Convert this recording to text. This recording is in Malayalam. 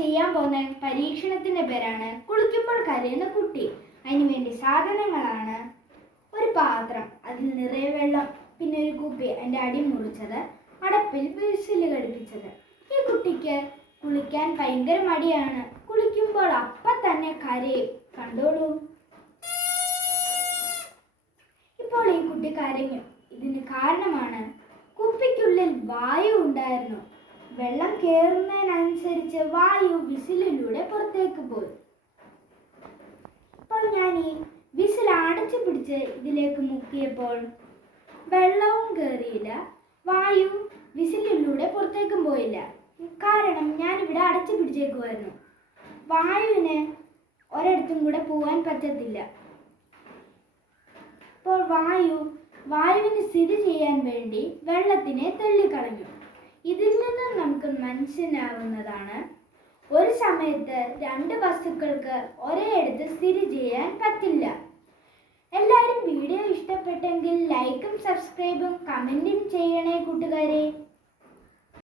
ചെയ്യാൻ പോകുന്ന പരീക്ഷണത്തിന്റെ പേരാണ് കുളിക്കുമ്പോൾ കരയുന്ന കുട്ടി. അതിനുവേണ്ടി സാധനങ്ങളാണ് ഒരു പാത്രം, അതിൽ നിറയെ വെള്ളം, പിന്നെ ഒരു കുപ്പി, അതിൻ്റെ അടി മുറിച്ചത്, അടപ്പിൽ വിസിൽ ഘടിപ്പിച്ചത്. ഈ കുട്ടിക്ക് കുളിക്കാൻ ഭയങ്കര മടിയാണ്. കുളിക്കുമ്പോൾ അപ്പം തന്നെ കരയും. കണ്ടോളൂ. ഇപ്പോൾ ഈ കുട്ടി കരഞ്ഞു. ഇതിന് കാരണമാണ് കുപ്പിക്കുള്ളിൽ വായു ഉണ്ടായിരുന്നു. വെള്ളം കയറുന്നതിനനുസരിച്ച് വായു വിസിലിലൂടെ പുറത്തേക്ക് പോയി. ഇപ്പോൾ ഞാൻ ഈ വിസിൽ അടച്ചു പിടിച്ച് ഇതിലേക്ക് മുക്കിയപ്പോൾ വെള്ളവും കയറിയില്ല, വായു വിസിലിലൂടെ പുറത്തേക്കും പോയില്ല. കാരണം ഞാനിവിടെ അടച്ചു പിടിച്ചേക്കുമായിരുന്നു. വായുവിന് ഒരിടത്തും കൂടെ പോകാൻ പറ്റത്തില്ല. അപ്പോൾ വായുവിന് സ്ഥിതി ചെയ്യാൻ വേണ്ടി വെള്ളത്തിനെ തള്ളിക്കളഞ്ഞു. ഇതിൽ നിന്നും നമുക്ക് മനസ്സിലാവുന്നതാണ്, ഒരു സമയത്ത് രണ്ട് വസ്തുക്കൾക്ക് ഒരേയിടത്ത് സ്ഥിതി ചെയ്യാൻ പറ്റില്ല. എല്ലാവരും വീഡിയോ ഇഷ്ടപ്പെട്ടെങ്കിൽ ലൈക്കും സബ്സ്ക്രൈബും കമൻറ്റും ചെയ്യണേ കൂട്ടുകാരെ.